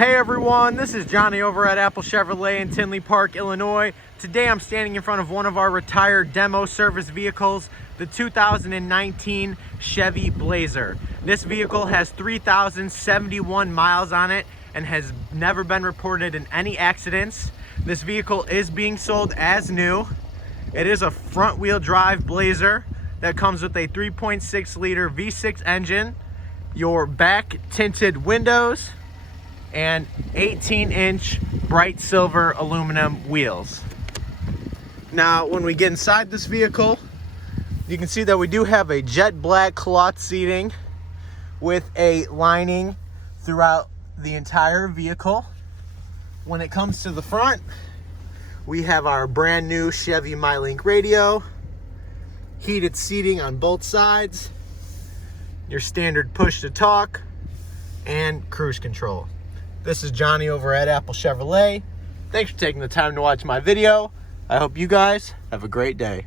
Hey everyone, this is Johnny over at Apple Chevrolet in Tinley Park, Illinois. Today I'm standing in front of one of our retired demo service vehicles, the 2019 Chevy Blazer. This vehicle has 3,071 miles on it and has never been reported in any accidents. This vehicle is being sold as new. It is a front wheel drive Blazer that comes with a 3.6 liter V6 engine, your back tinted windows, and 18-inch bright silver aluminum wheels. Now, when we get inside this vehicle, you can see that we do have a jet black cloth seating with a lining throughout the entire vehicle. When it comes to the front, we have our brand new Chevy MyLink radio, heated seating on both sides, your standard push to talk, and cruise control. This is Johnny over at Apple Chevrolet. Thanks for taking the time to watch my video. I hope you guys have a great day.